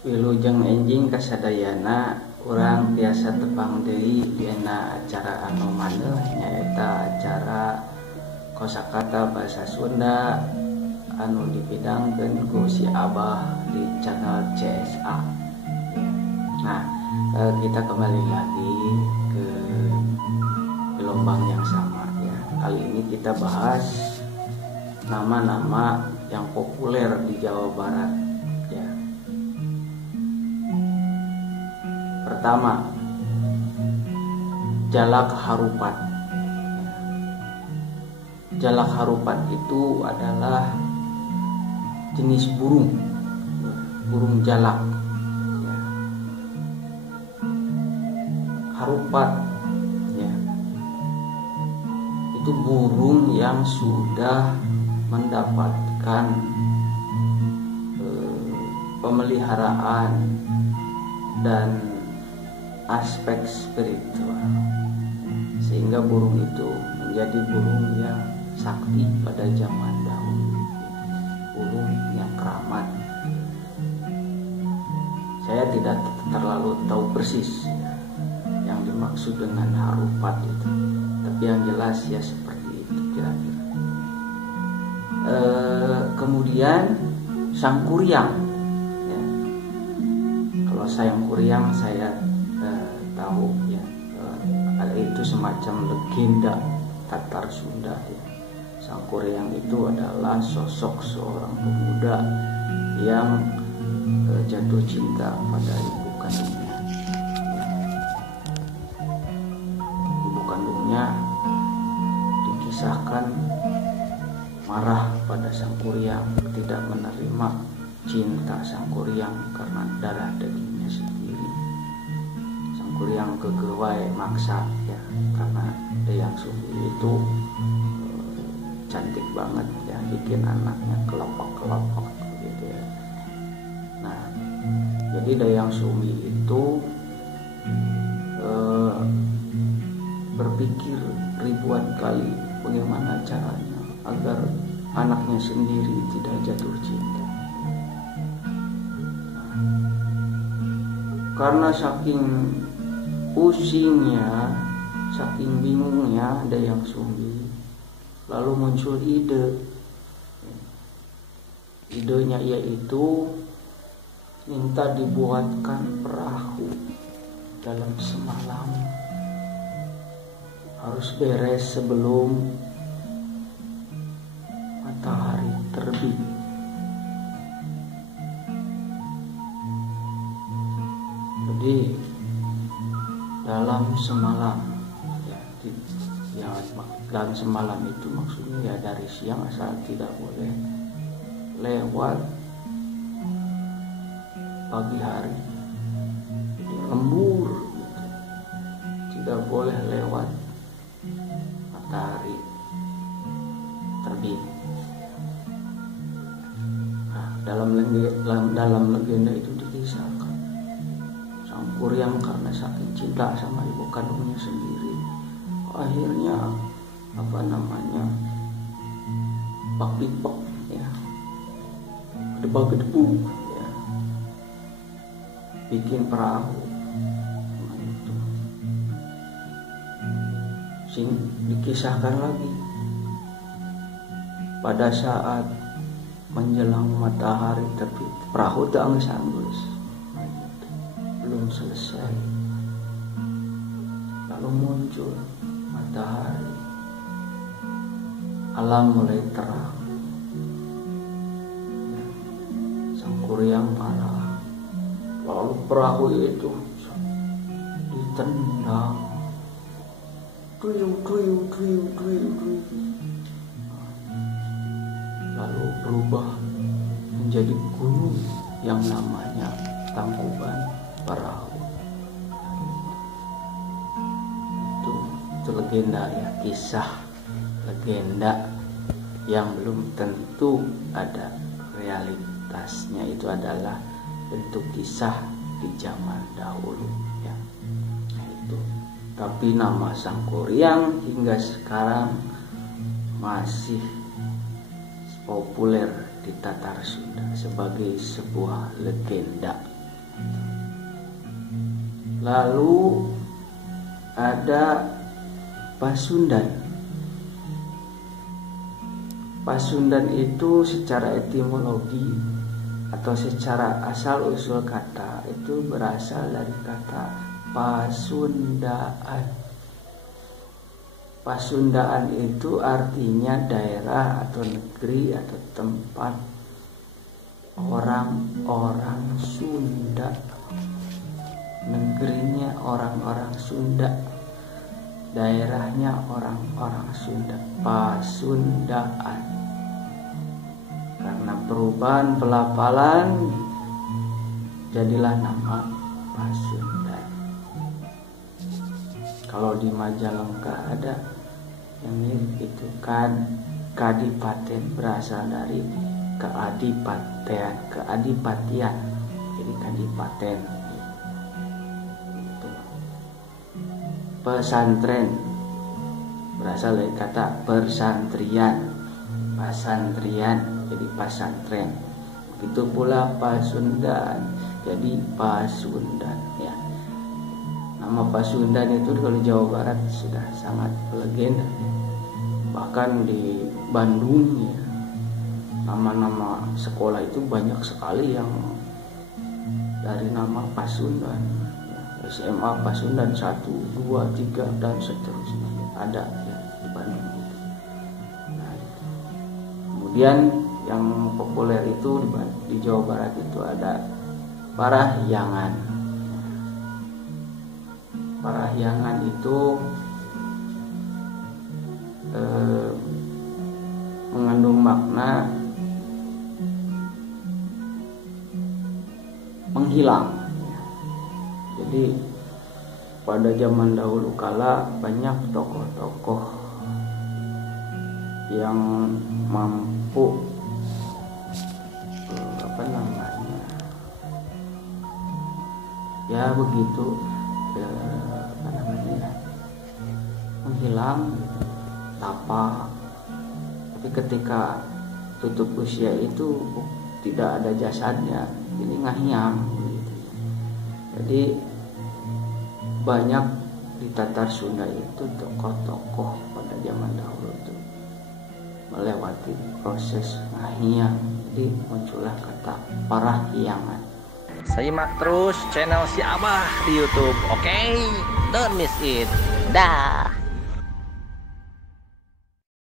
Wilujeng enjing kasadayana urang tiasa tepang deui dina acara anu maneuh nyaeta acara kosakata basa Sunda anu dibidangkeun ku si Abah di channel CSA. Nah, kita kembali lagi ke gelombang yang sama ya. Kali ini kita bahas nama-nama yang populer di Jawa Barat ya. Pertama, Jalak Harupat. Jalak Harupat itu adalah jenis burung jalak ya. Harupat ya, itu burung yang sudah mendapatkan pemeliharaan dan aspek spiritual, sehingga burung itu menjadi burung yang sakti pada zaman dahulu, burung yang keramat. Saya tidak terlalu tahu persis ya, yang dimaksud dengan harupat itu, tapi yang jelas ya seperti itu kira-kira. Kemudian sangkuriang ya. Kalau sangkuriang saya tahu ya, itu semacam legenda Tatar Sunda ya. Sangkuriang itu adalah sosok seorang pemuda yang jatuh cinta pada ibu kandungnya. Ibu kandungnya dikisahkan marah pada Sangkuriang, tidak menerima cinta Sangkuriang karena darah dagingnya sendiri. Sangkuriang kegewai maksa ya, karena Dayang Sumbi itu cantik banget ya, bikin anaknya kelopak-kelopak gitu ya. Nah, jadi Dayang Sumbi itu berpikir ribuan kali bagaimana caranya agar anaknya sendiri tidak jatuh cinta. Nah, karena saking pusingnya, saking bingungnya Dayang Sumbi, lalu muncul ide. Idenya yaitu minta dibuatkan perahu dalam semalam, harus beres sebelum matahari terbit. Jadi dalam semalam ya, dalam semalam itu maksudnya ya dari siang, asal tidak boleh lewat pagi hari, jadi lembur gitu. Tidak boleh lewat matahari terbit. Nah, dalam legenda itu dikisahkan Sangkuriang karena saking cinta sama ibu kandungnya sendiri, akhirnya bak-bak ya, gedebak-gedebu ya, bikin perahu. Nah, itu dikisahkan lagi pada saat menjelang matahari terbit, perahu itu anggus-anggus, belum selesai, lalu muncul matahari, alam mulai terang. Sangkuriang marah, lalu perahu itu ditendang, lalu berubah menjadi gunung yang namanya Tangkuban Perahu. Itu legenda ya, kisah legenda yang belum tentu ada realitasnya. Itu adalah bentuk kisah di zaman dahulu ya. Nah, itu. Tapi nama Sangkuriang hingga sekarang masih populer di Tatar Sunda sebagai sebuah legenda Lalu ada Pasundan. Pasundan itu secara etimologi atau secara asal usul kata itu berasal dari kata Pasundaan. Pasundaan itu artinya daerah atau negeri atau tempat orang-orang Sunda. Negerinya orang-orang Sunda, daerahnya orang-orang Sunda. Pasundaan. Karena perubahan pelafalan jadilah nama Pasundan. Kalau di Majalengka ada yang mirip itu kan Kadipaten, berasal dari keadipatian, jadi Kadipaten. Pesantren berasal dari kata persantrian, pasantrian, jadi pasantren. Begitu pula Pasundan, jadi Pasundan ya. Nama Pasundan itu kalau di Jawa Barat sudah sangat legenda. Bahkan di Bandung ya, nama-nama sekolah itu banyak sekali yang dari nama Pasundan. SMA Pasundan 1, 2, 3 dan seterusnya ada ya di Bandung. Nah, itu. Kemudian yang populer itu di Jawa Barat itu ada Parahyangan. Parahyangan itu mengandung makna menghilang. Jadi pada zaman dahulu kala banyak tokoh-tokoh yang mampu ya begitu menghilang tapa, tapi ketika tutup usia itu tidak ada jasadnya, jadi ngahiang gitu. Jadi banyak di Tatar Sunda itu tokoh-tokoh pada zaman dahulu itu melewati proses ngahiang, jadi muncullah kata Parahyangan. Simak terus channel si Abah di YouTube, oke? Don't miss it. Dah.